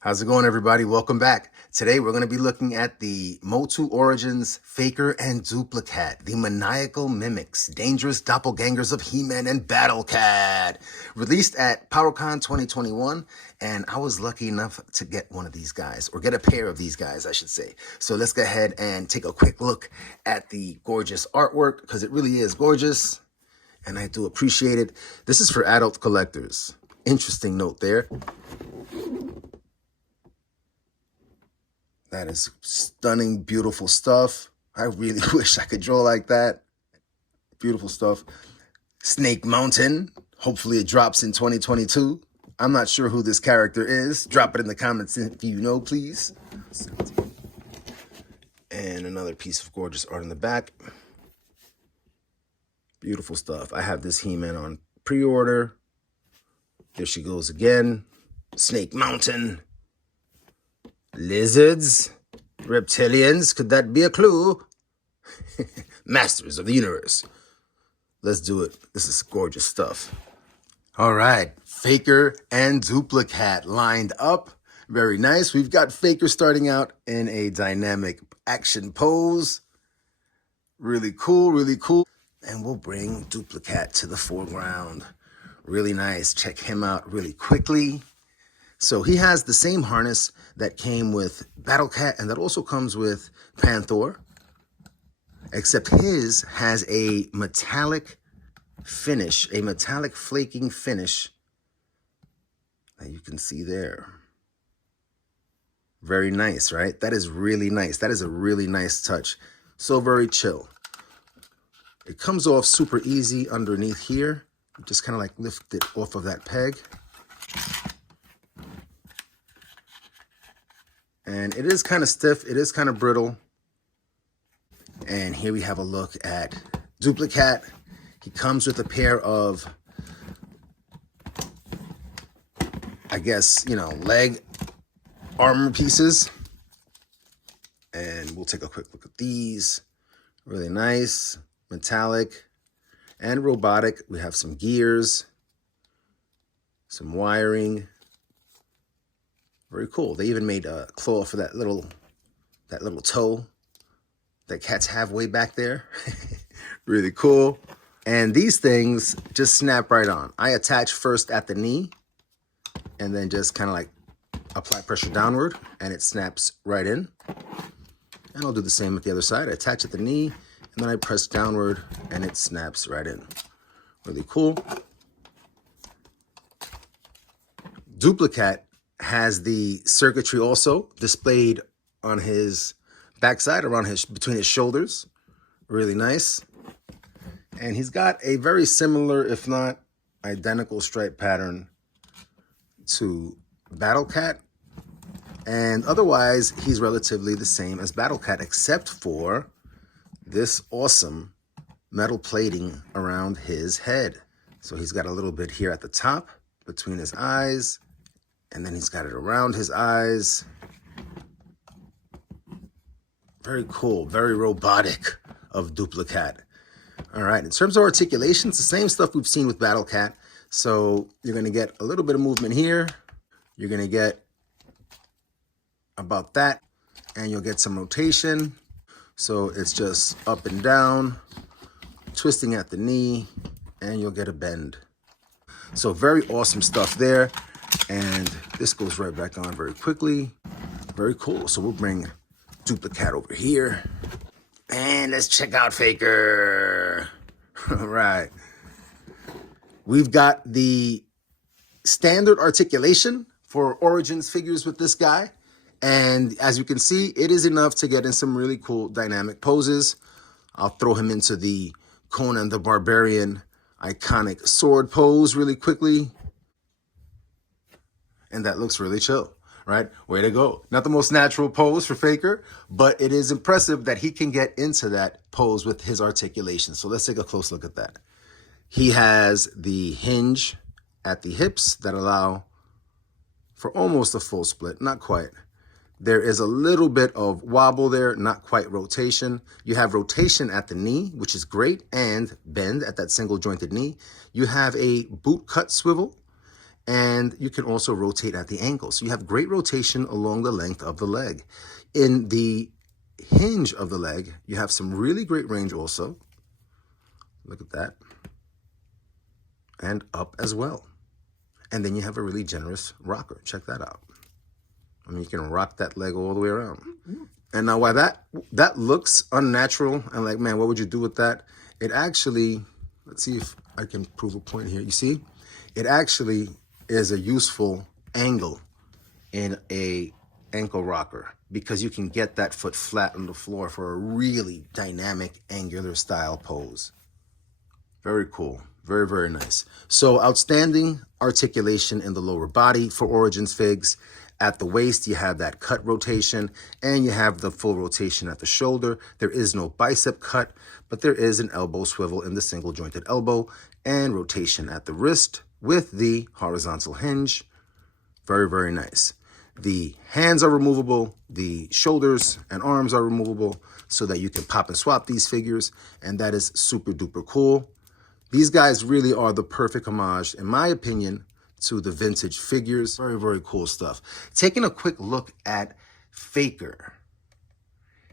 How's it going, everybody? Welcome back. Today, we're going to be looking at the Motu Origins Faker and DUPLI-CAT, the maniacal mimics, dangerous doppelgangers of He-Man and Battle-Cat. Released at PowerCon 2021, and I was lucky enough to get one of these guys, or get a pair of these guys, I should say. So let's go ahead and take a quick look at the gorgeous artwork, because it really is gorgeous, and I do appreciate it. This is for adult collectors. Interesting note there. That is stunning, beautiful stuff. I really wish I could draw like that. Beautiful stuff. Snake Mountain. Hopefully it drops in 2022. I'm not sure who this character is. Drop it in the comments if you know, please. And another piece of gorgeous art in the back. Beautiful stuff. I have this He-Man on pre-order. There she goes again. Snake Mountain. Lizards, reptilians, could that be a clue? Masters of the universe. Let's do it. This is gorgeous stuff. All right, Faker and DUPLI-CAT lined up. Very nice. We've got Faker starting out in a dynamic action pose. Really cool, really cool. And we'll bring DUPLI-CAT to the foreground. Really nice. Check him out really quickly. So he has the same harness that came with Battle-Cat and that also comes with Panther, except his has a metallic finish, a metallic flaking finish that you can see there. Very nice, right? That is really nice. That is a really nice touch. So very chill. It comes off super easy underneath here. Just kind of like lift it off of that peg. And it is kind of stiff. It is kind of brittle. And here we have a look at DUPLI-CAT. He comes with a pair of, I guess, leg armor pieces. And we'll take a quick look at these. Really nice, metallic, and robotic. We have some gears, some wiring. Very cool. They even made a claw for that little toe that cats have way back there. Really cool. And these things just snap right on. I attach first at the knee and then just kind of like apply pressure downward and it snaps right in. And I'll do the same with the other side. I attach at the knee and then I press downward and it snaps right in. Really cool. DUPLI-CAT has the circuitry also displayed on his backside, between his shoulders. Really nice. And he's got a very similar, if not identical, stripe pattern to Battle-Cat. And otherwise, he's relatively the same as Battle-Cat, except for this awesome metal plating around his head. So he's got a little bit here at the top between his eyes. And then he's got it around his eyes. Very cool, very robotic of DUPLI-CAT. All right, in terms of articulation, it's the same stuff we've seen with Battle-Cat. So you're gonna get a little bit of movement here. You're gonna get about that, and you'll get some rotation. So it's just up and down, twisting at the knee, and you'll get a bend. So very awesome stuff there. And this goes right back on very quickly. Very cool. So we'll bring DUPLI-CAT over here. And let's check out Faker. All right. We've got the standard articulation for Origins figures with this guy. And as you can see, it is enough to get in some really cool dynamic poses. I'll throw him into the Conan the Barbarian iconic sword pose really quickly. And that looks really chill, right? Way to go. Not the most natural pose for Faker, but it is impressive that he can get into that pose with his articulation. So let's take a close look at that. He has the hinge at the hips that allow for almost a full split, not quite. There is a little bit of wobble there, not quite rotation. You have rotation at the knee, which is great, and bend at that single jointed knee. You have a boot cut swivel. And you can also rotate at the ankle. So you have great rotation along the length of the leg. In the hinge of the leg, you have some really great range also. Look at that. And up as well. And then you have a really generous rocker. Check that out. I mean, you can rock that leg all the way around. And now while that looks unnatural and like, man, what would you do with that? It actually, let's see if I can prove a point here. You see, it actually is a useful angle in a ankle rocker because you can get that foot flat on the floor for a really dynamic angular style pose. Very cool. Very, very nice. So outstanding articulation in the lower body for Origins figs. At the waist, you have that cut rotation and you have the full rotation at the shoulder. There is no bicep cut, but there is an elbow swivel in the single jointed elbow and rotation at the wrist with the horizontal hinge. Very, very nice. The hands are removable. The shoulders and arms are removable so that you can pop and swap these figures. And that is super duper cool. These guys really are the perfect homage, in my opinion, to the vintage figures. Very, very cool stuff. Taking a quick look at FAKER.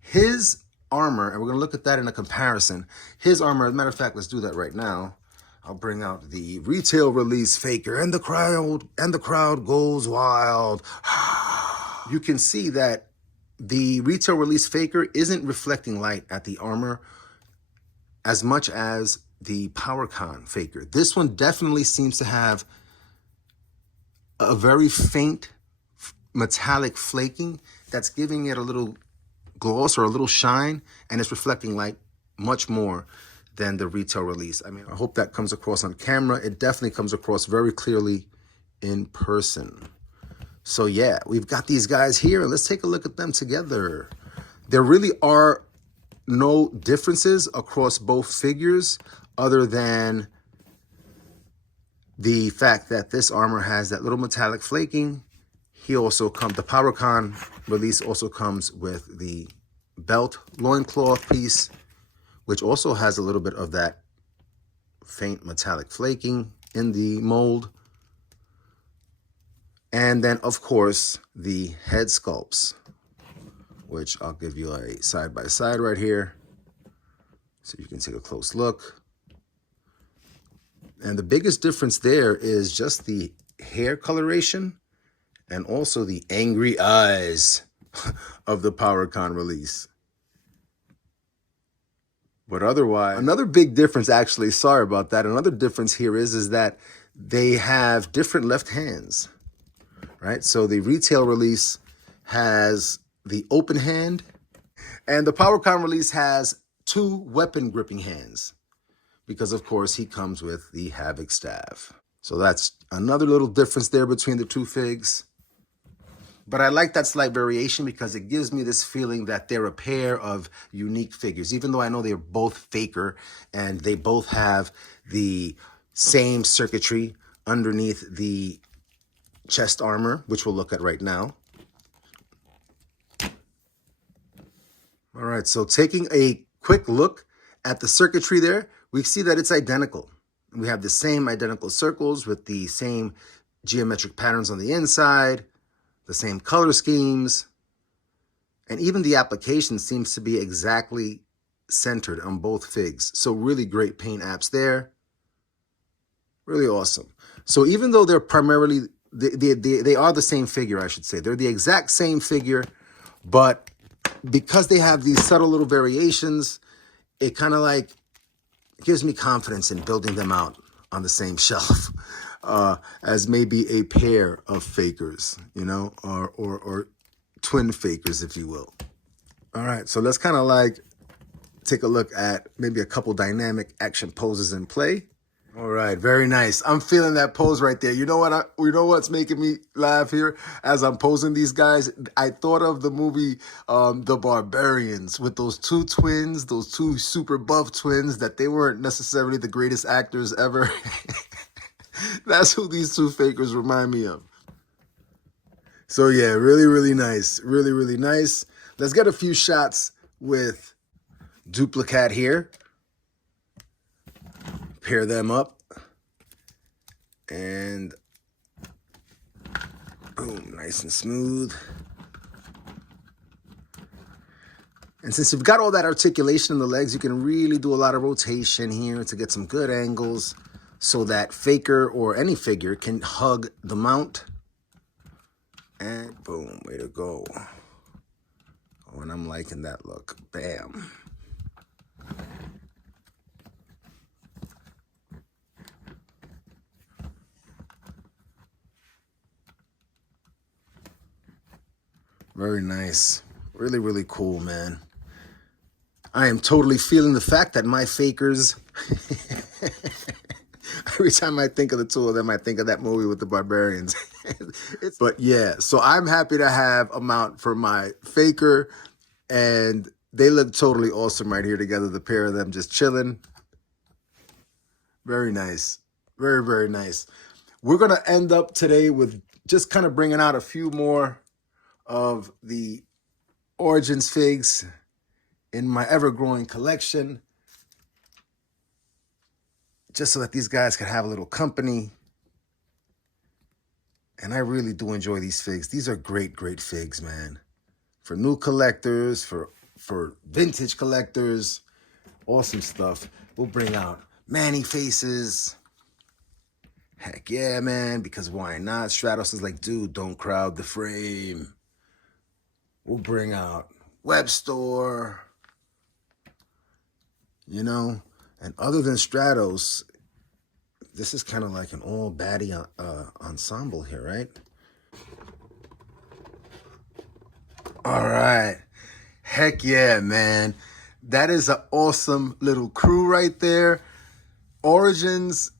His armor, and we're going to look at that in a comparison. His armor, as a matter of fact, let's do that right now. I'll bring out the retail release FAKER, and the crowd goes wild. You can see that the retail release FAKER isn't reflecting light at the armor as much as the PowerCon FAKER. This one definitely seems to have a very faint metallic flaking that's giving it a little gloss or a little shine, and it's reflecting light much more than the retail release. I mean, I hope that comes across on camera. It definitely comes across very clearly in person. So yeah, we've got these guys here, and let's take a look at them together. There really are no differences across both figures other than the fact that this armor has that little metallic flaking. The PowerCon release also comes with the belt loincloth piece, which also has a little bit of that faint metallic flaking in the mold. And then, of course, the head sculpts, which I'll give you a side-by-side right here so you can take a close look. And the biggest difference there is just the hair coloration and also the angry eyes of the PowerCon release. But otherwise, another big difference, actually, sorry about that. Another difference here is that they have different left hands, right? So the retail release has the open hand, and the PowerCon release has two weapon gripping hands, because of course he comes with the Havoc staff. So that's another little difference there between the two figs. But I like that slight variation because it gives me this feeling that they're a pair of unique figures, even though I know they're both FAKER and they both have the same circuitry underneath the chest armor, which we'll look at right now. All right, so taking a quick look at the circuitry there, we see that it's identical. We have the same identical circles with the same geometric patterns on the inside, the same color schemes, and even the application seems to be exactly centered on both figs. So really great paint apps there. Really awesome. So even though they're primarily, they are the same figure, I should say. They're the exact same figure, but because they have these subtle little variations, it kind of like gives me confidence in building them out on the same shelf as maybe a pair of FAKERs, you know, or twin FAKERs, if you will. All right, so let's kind of like take a look at maybe a couple dynamic action poses in play. All right, very nice. I'm feeling that pose right there. You know what? You know what's making me laugh here as I'm posing these guys? I thought of the movie The Barbarians with those two twins, those two super buff twins that they weren't necessarily the greatest actors ever. That's who these two FAKERs remind me of. So yeah, really, really nice. Really, really nice. Let's get a few shots with DUPLI-CAT here. Pair them up. And Boom, nice and smooth. And since you've got all that articulation in the legs, you can really do a lot of rotation here to get some good angles so that Faker or any figure can hug the mount. And boom, way to go. Oh, and I'm liking that look. Bam. Very nice. Really, really cool, man. I am totally feeling the fact that my fakers, every time I think of the two of them, I think of that movie with the barbarians. But yeah, so I'm happy to have a mount for my faker, and they look totally awesome right here together, the pair of them just chilling. Very nice. Very, very nice. We're going to end up today with just kind of bringing out a few more of the Origins figs in my ever-growing collection, just so that these guys can have a little company. And I really do enjoy these figs. These are great, great figs, man. For new collectors, for vintage collectors, awesome stuff. We'll bring out Manny faces. Heck yeah, man, because why not? Stratos is like, dude, don't crowd the frame. We'll bring out Webstore. You know, and other than Stratos, this is kind of like an all baddie ensemble here, right? All right. Heck yeah, man. That is an awesome little crew right there. Origins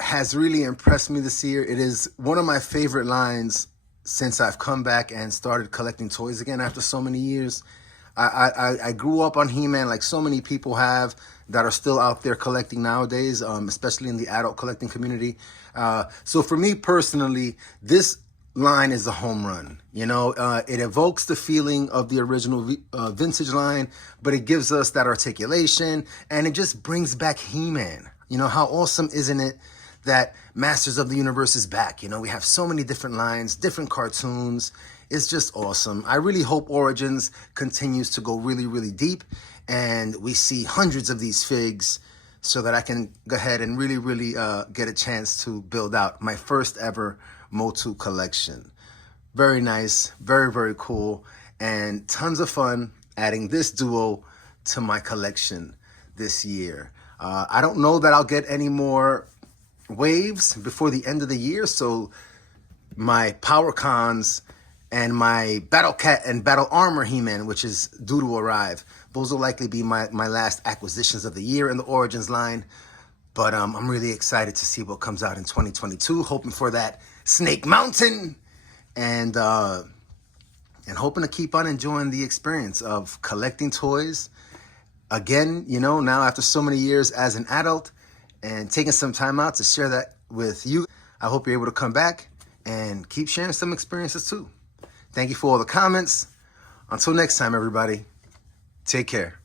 has really impressed me this year. It is one of my favorite lines since I've come back and started collecting toys again after so many years. I grew up on He-Man like so many people have that are still out there collecting nowadays, especially in the adult collecting community. So for me personally, this line is a home run. You know, it evokes the feeling of the original vintage line, but it gives us that articulation, and it just brings back He-Man. You know, how awesome isn't it that Masters of the Universe is back? You know, we have so many different lines, different cartoons. It's just awesome. I really hope Origins continues to go really, really deep, and we see hundreds of these figs so that I can go ahead and really, really get a chance to build out my first ever Motu collection. Very nice, very, very cool, and tons of fun adding this duo to my collection this year. I don't know that I'll get any more waves before the end of the year, so my Power Cons and my Battle Cat and Battle Armor He-Man, which is due to arrive, those will likely be my last acquisitions of the year in the Origins line. But I'm really excited to see what comes out in 2022, hoping for that Snake Mountain, and hoping to keep on enjoying the experience of collecting toys again, you know, now after so many years as an adult, and taking some time out to share that with you. I hope you're able to come back and keep sharing some experiences too. Thank you for all the comments. Until next time, everybody, take care.